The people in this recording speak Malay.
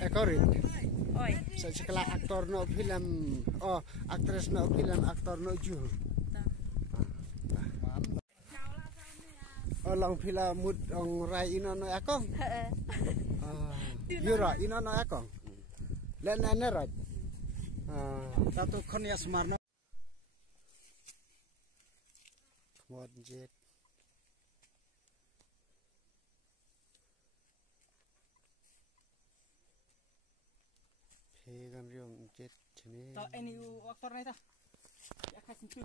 ekorit. Oi. Sekolah aktor no film, aktris no film, aktor no ju. Long film mut ong rai ino no akong. Yura ino no akong. Len ane raj. Tato kon ya Sumarno. Mod jet. Pegan riong jet chene. Ta ini aktor nih ta. Ya kasih tu.